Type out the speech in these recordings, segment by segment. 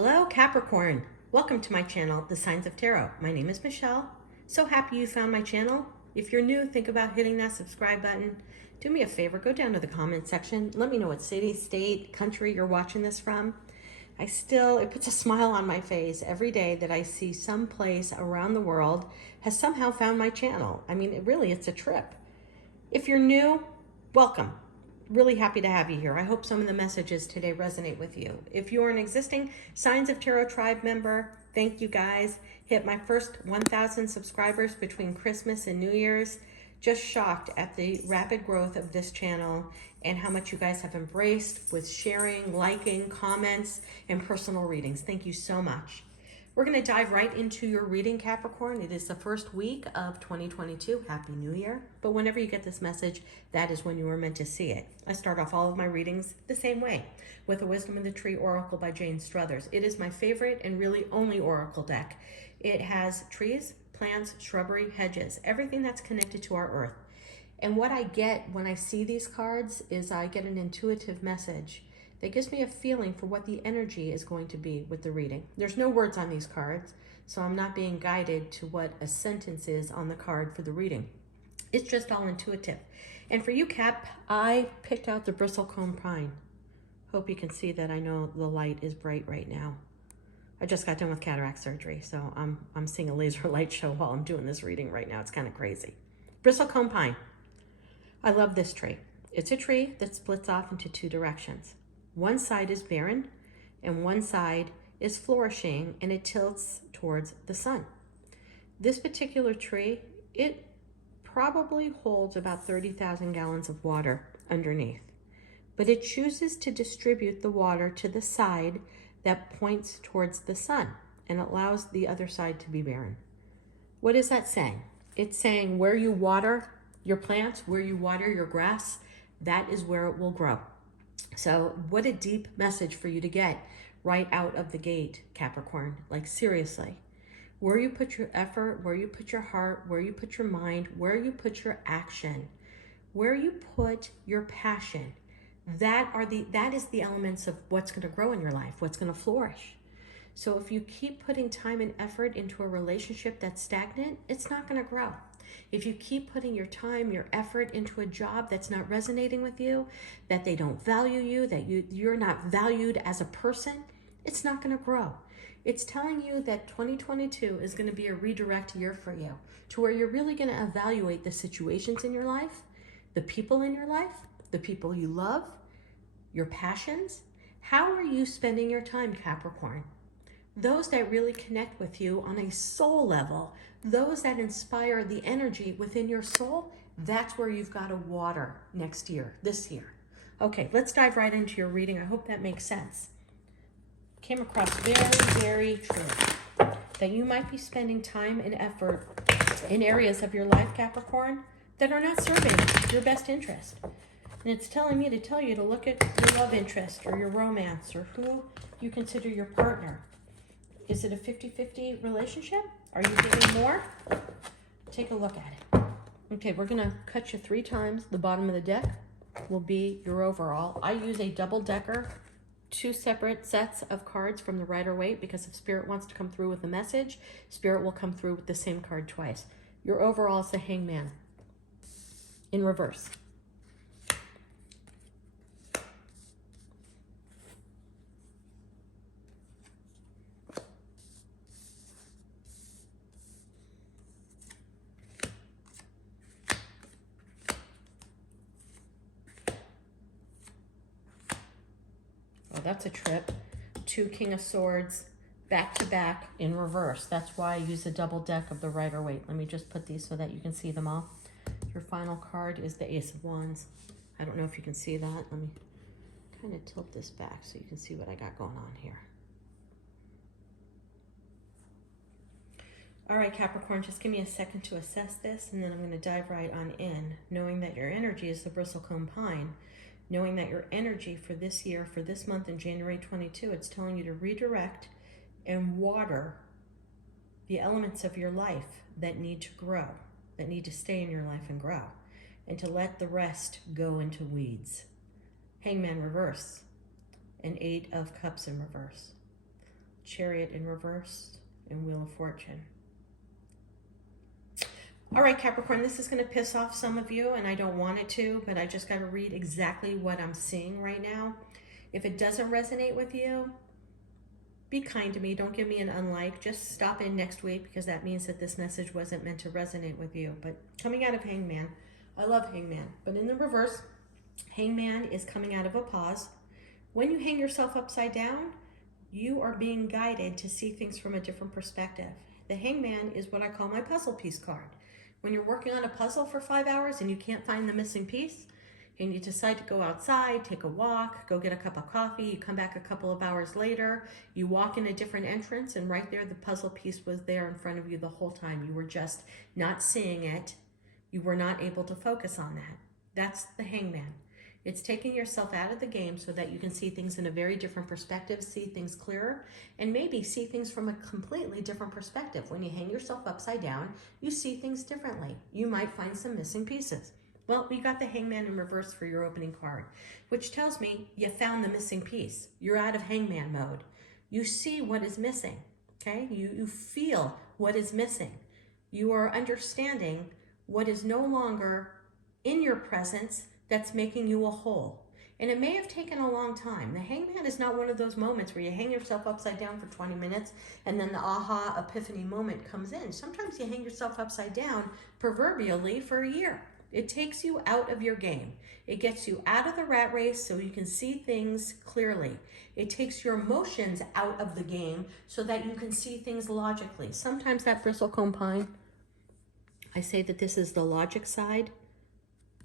Hello, Capricorn. Welcome to my channel, The Signs of Tarot. My name is Michelle. So happy you found my channel. If you're new, think about hitting that subscribe button. Do me a favor, go down to the comment section. Let me know what city, state, country you're watching this from. It puts a smile on my face every day that I see some place around the world has somehow found my channel. I mean, it's a trip. If you're new, welcome. Really happy to have you here. I hope some of the messages today resonate with you. If you're an existing Signs of Tarot tribe member, thank you guys. Hit my first 1,000 subscribers between Christmas and New Year's. Just shocked at the rapid growth of this channel and how much you guys have embraced with sharing, liking, comments, and personal readings. Thank you so much. We're going to dive right into your reading, Capricorn. It is the first week of 2022. Happy New Year. But whenever you get this message, that is when you were meant to see it. I start off all of my readings the same way, with the Wisdom of the Tree Oracle by Jane Struthers. It is my favorite and really only oracle deck. It has trees, plants, shrubbery, hedges, everything that's connected to our earth. And what I get when I see these cards is I get an intuitive message that gives me a feeling for what the energy is going to be with the reading. There's no words on these cards, so I'm not being guided to what a sentence is on the card for the reading. It's just all intuitive. And for you, Cap, I picked out the bristlecone pine. Hope you can see that. I know the light is bright right now. I just got done with cataract surgery, so I'm seeing a laser light show while I'm doing this reading right now. It's kind of crazy. Bristlecone pine. I love this tree. It's a tree that splits off into two directions. One side is barren and one side is flourishing, and it tilts towards the sun. This particular tree, it probably holds about 30,000 gallons of water underneath, but it chooses to distribute the water to the side that points towards the sun and allows the other side to be barren. What is that saying? It's saying where you water your plants, where you water your grass, that is where it will grow. So what a deep message for you to get right out of the gate, Capricorn. Like, seriously, where you put your effort, where you put your heart, where you put your mind, where you put your action, where you put your passion, that is the elements of what's going to grow in your life, what's going to flourish. So if you keep putting time and effort into a relationship that's stagnant, it's not going to grow. If you keep putting your time, your effort into a job that's not resonating with you, that they don't value you, that you're not valued as a person, it's not going to grow. It's telling you that 2022 is going to be a redirect year for you, to where you're really going to evaluate the situations in your life, the people in your life, the people you love, your passions. How are you spending your time, Capricorn? Those that really connect with you on a soul level, those that inspire the energy within your soul, that's where you've got to water this year. Okay, let's dive right into your reading. I hope that makes sense. Came across very, very true that you might be spending time and effort in areas of your life, Capricorn, that are not serving your best interest. And it's telling me to tell you to look at your love interest or your romance or who you consider your partner. Is it a 50-50 relationship? Are you giving more? Take a look at it. Okay, we're going to cut you 3 times. The bottom of the deck will be your overall. I use a double-decker, 2 separate sets of cards from the Rider-Waite, because if Spirit wants to come through with a message, Spirit will come through with the same card twice. Your overall is the Hangman in reverse. Oh, that's a trip. 2 King of Swords back to back in reverse. That's why I use a double deck of the Rider-Waite. Let me just put these so that you can see them all. Your final card is the Ace of Wands. I don't know if you can see that. Let me kind of tilt this back so you can see what I got going on here. All right, Capricorn, just give me a second to assess this, and then I'm going to dive right on in, knowing that your energy is the bristlecone pine. Knowing that your energy for this year, for this month in January 22, it's telling you to redirect and water the elements of your life that need to grow, that need to stay in your life and grow, and to let the rest go into weeds. Hangman reverse, and 8 of Cups in reverse. Chariot in reverse, and Wheel of Fortune. All right, Capricorn, this is going to piss off some of you, and I don't want it to, but I just got to read exactly what I'm seeing right now. If it doesn't resonate with you, be kind to me. Don't give me an unlike. Just stop in next week, because that means that this message wasn't meant to resonate with you. But coming out of Hangman, I love Hangman. But in the reverse, Hangman is coming out of a pause. When you hang yourself upside down, you are being guided to see things from a different perspective. The Hangman is what I call my puzzle piece card. When you're working on a puzzle for 5 hours and you can't find the missing piece, and you decide to go outside, take a walk, go get a cup of coffee, you come back a couple of hours later, you walk in a different entrance, and right there the puzzle piece was there in front of you the whole time. You were just not seeing it. You were not able to focus on that. That's the Hangman. It's taking yourself out of the game so that you can see things in a very different perspective, see things clearer, and maybe see things from a completely different perspective. When you hang yourself upside down, you see things differently. You might find some missing pieces. Well, you got the Hangman in reverse for your opening card, which tells me you found the missing piece. You're out of Hangman mode. You see what is missing, okay? You feel what is missing. You are understanding what is no longer in your presence that's making you a whole. And it may have taken a long time. The Hangman is not one of those moments where you hang yourself upside down for 20 minutes and then the aha epiphany moment comes in. Sometimes you hang yourself upside down proverbially for a year. It takes you out of your game. It gets you out of the rat race so you can see things clearly. It takes your emotions out of the game so that you can see things logically. Sometimes that bristlecomb pine, I say that this is the logic side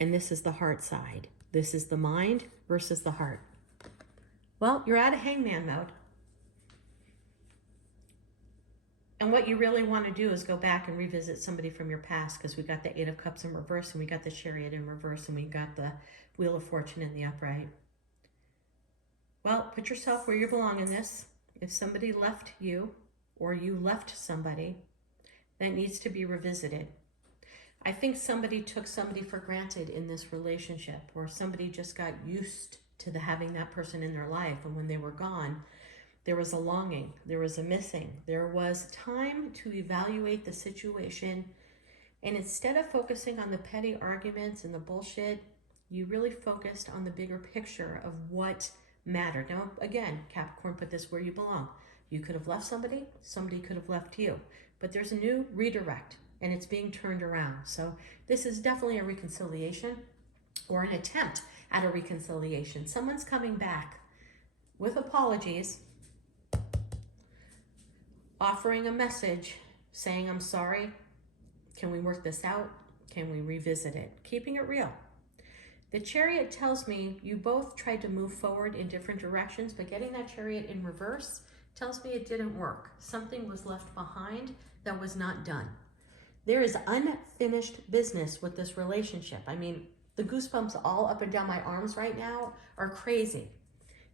and this is the heart side. This is the mind versus the heart. Well, you're out of Hangman mode. And what you really want to do is go back and revisit somebody from your past, because we got the Eight of Cups in reverse, and we got the Chariot in reverse, and we got the Wheel of Fortune in the upright. Well, put yourself where you belong in this. If somebody left you, or you left somebody, that needs to be revisited. I think somebody took somebody for granted in this relationship, or somebody just got used to having that person in their life, and when they were gone, there was a longing, there was a missing. There was time to evaluate the situation, and instead of focusing on the petty arguments and the bullshit, you really focused on the bigger picture of what mattered. Now, again, Capricorn, put this where you belong. You could have left somebody, somebody could have left you, but there's a new redirect, and it's being turned around. So this is definitely a reconciliation, or an attempt at a reconciliation. Someone's coming back with apologies, offering a message saying, I'm sorry, can we work this out? Can we revisit it? Keeping it real. The Chariot tells me you both tried to move forward in different directions, but getting that Chariot in reverse tells me it didn't work. Something was left behind that was not done. There is unfinished business with this relationship. I mean, the goosebumps all up and down my arms right now are crazy.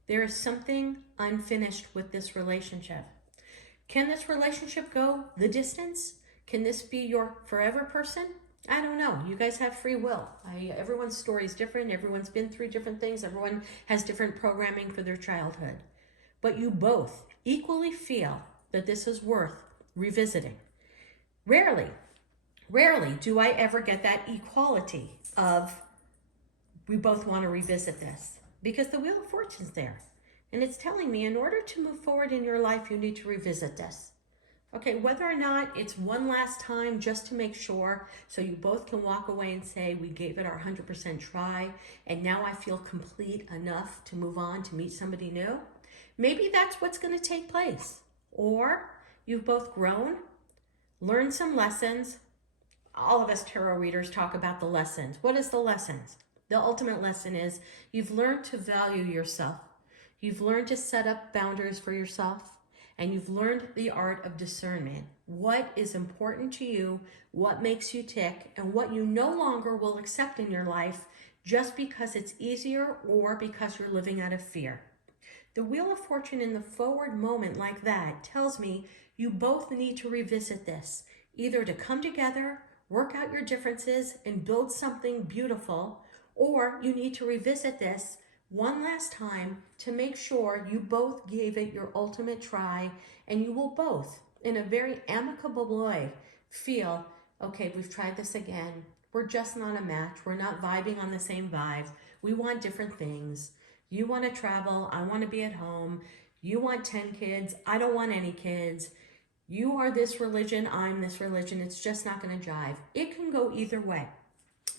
There is something unfinished with this relationship. Can this relationship go the distance? Can this be your forever person? I don't know. You guys have free will. Everyone's story is different. Everyone's been through different things. Everyone has different programming for their childhood. But you both equally feel that this is worth revisiting. Rarely do I ever get that equality of we both want to revisit this, because the Wheel of Fortune's there. And it's telling me in order to move forward in your life, you need to revisit this. Okay, whether or not it's one last time just to make sure, so you both can walk away and say, we gave it our 100% try, and now I feel complete enough to move on to meet somebody new. Maybe that's what's going to take place. Or you've both grown, learned some lessons. All of us tarot readers talk about the lessons. What is the lessons? The ultimate lesson is you've learned to value yourself. You've learned to set up boundaries for yourself, and you've learned the art of discernment. What is important to you, what makes you tick, and what you no longer will accept in your life just because it's easier or because you're living out of fear. The Wheel of Fortune in the forward moment like that tells me you both need to revisit this, either to come together, work out your differences, and build something beautiful, or you need to revisit this one last time to make sure you both gave it your ultimate try, and you will both, in a very amicable way, feel, okay, we've tried this again. We're just not a match. We're not vibing on the same vibe. We want different things. You want to travel. I want to be at home. You want 10 kids. I don't want any kids. You are this religion. I'm this religion. It's just not going to jive. It can go either way.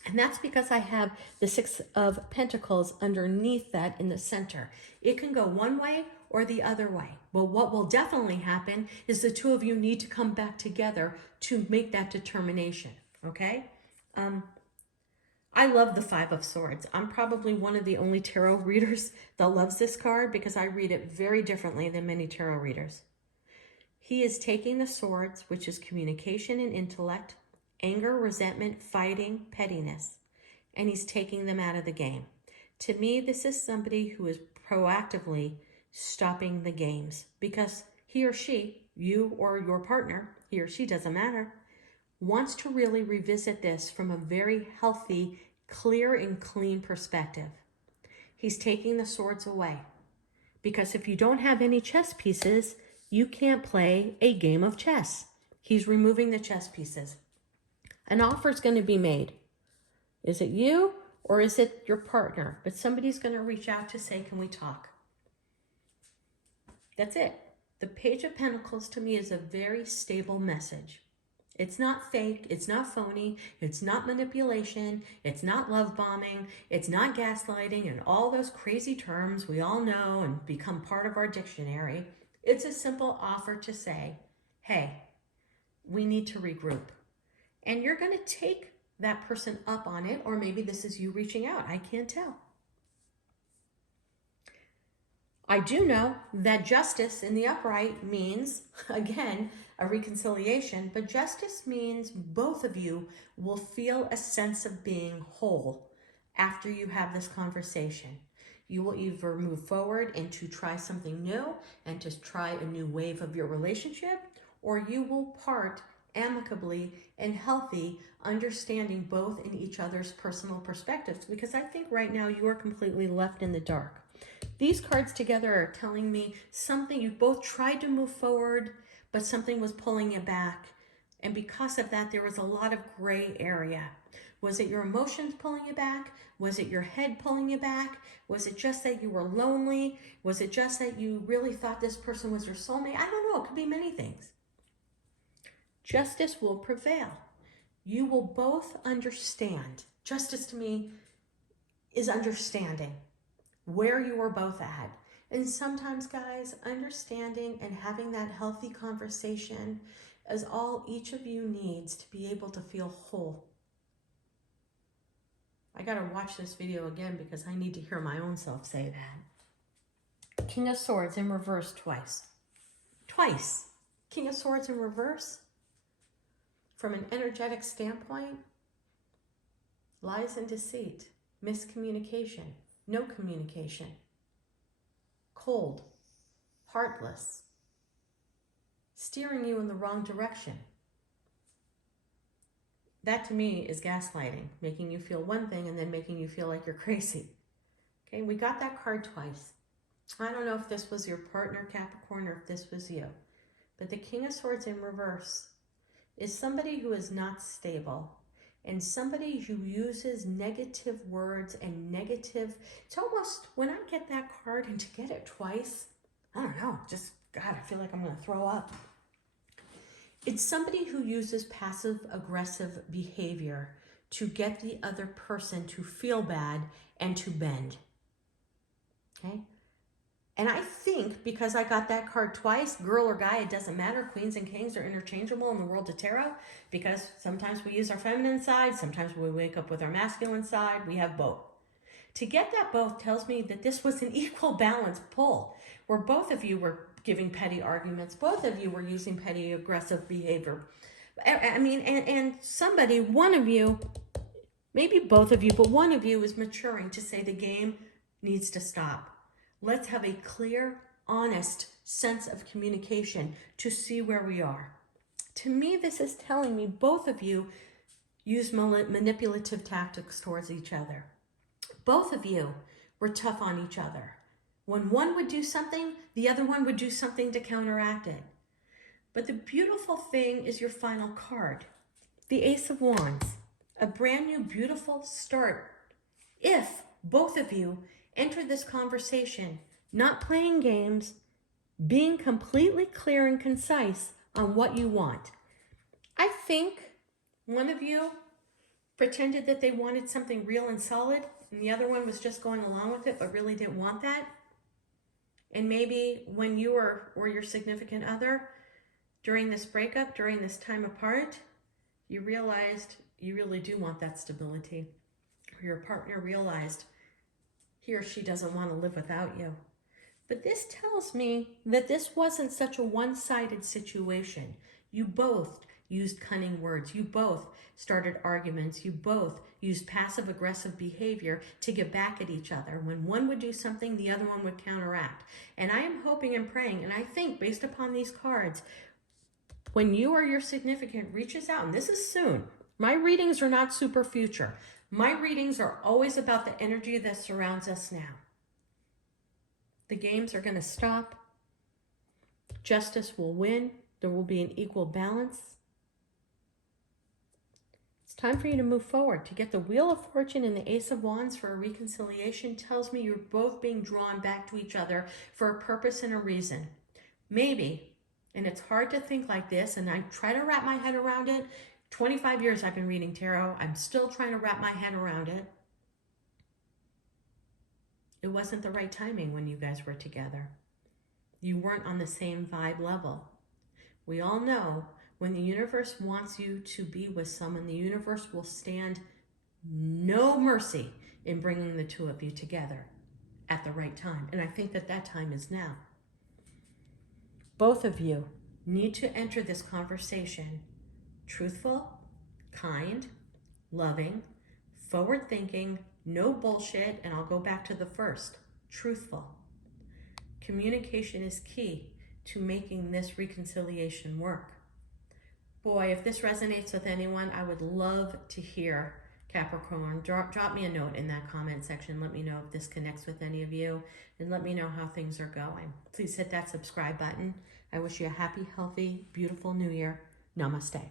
And that's because I have the Six of Pentacles underneath that in the center. It can go one way or the other way. But what will definitely happen is the two of you need to come back together to make that determination, okay? I love the Five of Swords. I'm probably one of the only tarot readers that loves this card because I read it very differently than many tarot readers. He is taking the swords, which is communication and intellect, anger, resentment, fighting, pettiness, and he's taking them out of the game. To me, this is somebody who is proactively stopping the games because he or she, you or your partner, he or she, doesn't matter, wants to really revisit this from a very healthy, clear and clean perspective. He's taking the swords away because if you don't have any chess pieces, you can't play a game of chess. He's removing the chess pieces. An offer is going to be made. Is it you or is it your partner? But somebody's going to reach out to say, can we talk? That's it. The Page of Pentacles to me is a very stable message. It's not fake. It's not phony. It's not manipulation. It's not love bombing. It's not gaslighting and all those crazy terms we all know and become part of our dictionary. It's a simple offer to say, hey, we need to regroup. And you're going to take that person up on it, or maybe this is you reaching out. I can't tell. I do know that justice in the upright means, again, a reconciliation, but justice means both of you will feel a sense of being whole after you have this conversation. You will either move forward and to try something new and to try a new wave of your relationship, or you will part amicably and healthy, understanding both in each other's personal perspectives, because I think right now you are completely left in the dark. These cards together are telling me something, you both tried to move forward, but something was pulling you back. And because of that, there was a lot of gray area. Was it your emotions pulling you back? Was it your head pulling you back? Was it just that you were lonely? Was it just that you really thought this person was your soulmate? I don't know, it could be many things. Justice will prevail. You will both understand. Justice to me is understanding where you are both at. And sometimes, guys, understanding and having that healthy conversation is all each of you needs to be able to feel whole. I gotta watch this video again because I need to hear my own self say that. King of Swords in reverse twice. Twice. King of Swords in reverse. From an energetic standpoint, lies and deceit, miscommunication, no communication, cold, heartless, steering you in the wrong direction. That to me is gaslighting, making you feel one thing and then making you feel like you're crazy. Okay, we got that card twice. I don't know if this was your partner, Capricorn, or if this was you. But the King of Swords in reverse is somebody who is not stable and somebody who uses negative words and negative. It's almost, when I get that card and to get it twice, I don't know, just, God, I feel like I'm going to throw up. It's somebody who uses passive-aggressive behavior to get the other person to feel bad and to bend, okay? And I think because I got that card twice, girl or guy, it doesn't matter. Queens and kings are interchangeable in the world of tarot because sometimes we use our feminine side, sometimes we wake up with our masculine side. We have both. To get that both tells me that this was an equal balance pull where both of you were giving petty arguments. Both of you were using petty aggressive behavior. I mean, and somebody, one of you, maybe both of you, but one of you is maturing to say the game needs to stop. Let's have a clear, honest sense of communication to see where we are. To me, this is telling me both of you use manipulative tactics towards each other. Both of you were tough on each other. When one would do something, the other one would do something to counteract it. But the beautiful thing is your final card, the Ace of Wands, a brand new beautiful start. If both of you enter this conversation, not playing games, being completely clear and concise on what you want. I think one of you pretended that they wanted something real and solid, and the other one was just going along with it, but really didn't want that. And maybe when you or your significant other, during this breakup, during this time apart, you realized you really do want that stability. Or your partner realized he or she doesn't want to live without you. But this tells me that this wasn't such a one-sided situation. You both used cunning words. You both started arguments. You both used passive-aggressive behavior to get back at each other. When one would do something, the other one would counteract. And I am hoping and praying, and I think based upon these cards, when you or your significant reaches out, and this is soon, my readings are not super future. My readings are always about the energy that surrounds us now. The games are going to stop. Justice will win. There will be an equal balance. It's time for you to move forward. To get the Wheel of Fortune and the Ace of Wands for a reconciliation tells me you're both being drawn back to each other for a purpose and a reason. Maybe, and it's hard to think like this, and I try to wrap my head around it. 25 years I've been reading tarot. I'm still trying to wrap my head around it. It wasn't the right timing when you guys were together. You weren't on the same vibe level. We all know when the universe wants you to be with someone, the universe will stand no mercy in bringing the two of you together at the right time. And I think that that time is now. Both of you need to enter this conversation truthful, kind, loving, forward-thinking, no bullshit, and I'll go back to the first, truthful. Communication is key to making this reconciliation work. Boy, if this resonates with anyone, I would love to hear, Capricorn. Drop me a note in that comment section. Let me know if this connects with any of you, and let me know how things are going. Please hit that subscribe button. I wish you a happy, healthy, beautiful new year. Namaste.